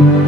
thank mm -hmm. you